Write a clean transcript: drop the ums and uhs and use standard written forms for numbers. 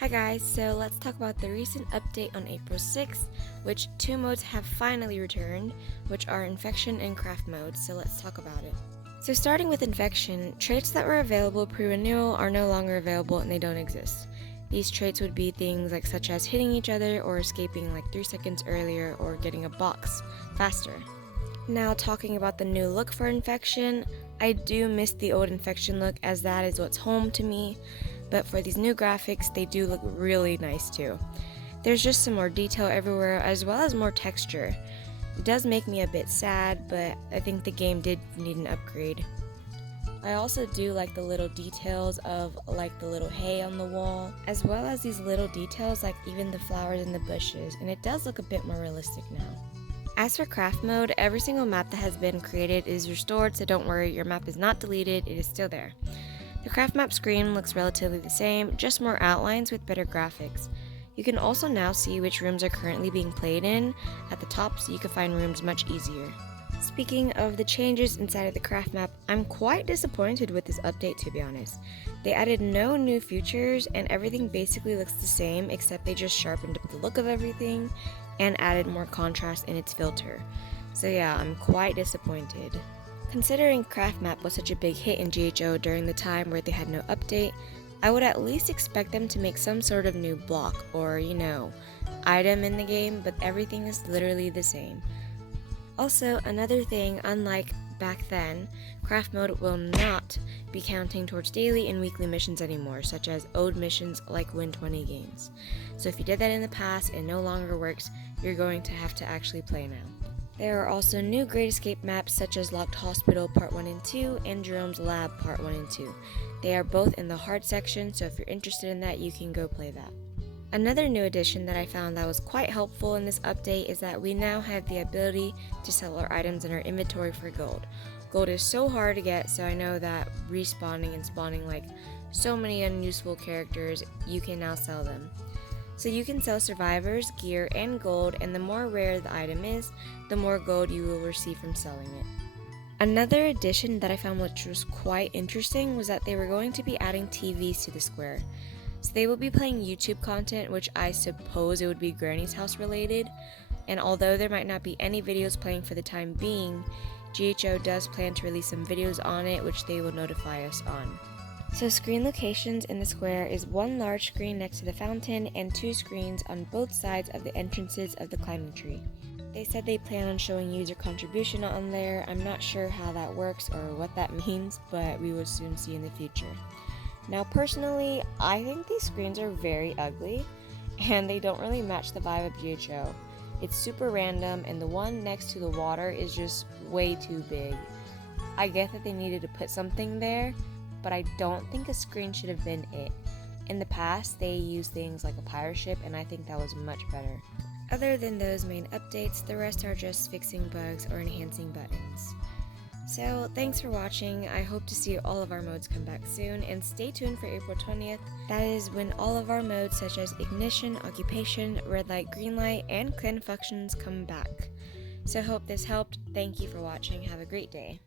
Hi guys, so let's talk about the recent update on April 6th, which two modes have finally returned, which are Infection and Craft mode, so let's talk about it. So starting with Infection, traits that were available pre-renewal are no longer available and they don't exist. These traits would be things like such as hitting each other or escaping like 3 seconds earlier or getting a box faster. Now talking about the new look for Infection, I do miss the old Infection look as that is what's home to me. But for these new graphics, they do look really nice too. There's just some more detail everywhere as well as more texture. It does make me a bit sad, but I think the game did need an upgrade. I also do like the little details of like the little hay on the wall, as well as these little details like even the flowers in the bushes, and it does look a bit more realistic now. As for craft mode, every single map that has been created is restored, so don't worry, your map is not deleted, it is still there. The craft map screen looks relatively the same, just more outlines with better graphics. You can also now see which rooms are currently being played in at the top, so you can find rooms much easier. Speaking of the changes inside of the craft map, I'm quite disappointed with this update, to be honest. They added no new features and everything basically looks the same, except they just sharpened up the look of everything and added more contrast in its filter. So yeah, I'm quite disappointed. Considering Craft Map was such a big hit in GHO during the time where they had no update, I would at least expect them to make some sort of new block or, item in the game, but everything is literally the same. Also, another thing, unlike back then, Craft Mode will not be counting towards daily and weekly missions anymore, such as ode missions like Win 20 games. So if you did that in the past and no longer works, you're going to have to actually play now. There are also new Great Escape maps such as Locked Hospital Part 1 and 2 and Jerome's Lab Part 1 and 2. They are both in the hard section, so if you're interested in that, you can go play that. Another new addition that I found that was quite helpful in this update is that we now have the ability to sell our items in our inventory for gold. Gold is so hard to get, so I know that respawning and spawning like so many unuseful characters, you can now sell them. So you can sell survivors, gear, and gold, and the more rare the item is, the more gold you will receive from selling it. Another addition that I found which was quite interesting was that they were going to be adding TVs to the square. So they will be playing YouTube content, which I suppose it would be Granny's House related, and although there might not be any videos playing for the time being, GHO does plan to release some videos on it, which they will notify us on. So screen locations in the square is one large screen next to the fountain and 2 screens on both sides of the entrances of the climbing tree. They said they plan on showing user contribution on there. I'm not sure how that works or what that means, but we will soon see in the future. Now personally, I think these screens are very ugly and they don't really match the vibe of GHO. It's super random and the one next to the water is just way too big. I get that they needed to put something there, but I don't think a screen should have been it. In the past, they used things like a pirate ship, and I think that was much better. Other than those main updates, the rest are just fixing bugs or enhancing buttons. So, thanks for watching. I hope to see all of our modes come back soon, and stay tuned for April 20th. That is when all of our modes such as Ignition, Occupation, Red Light, Green Light, and Clan Functions come back. So hope this helped. Thank you for watching. Have a great day.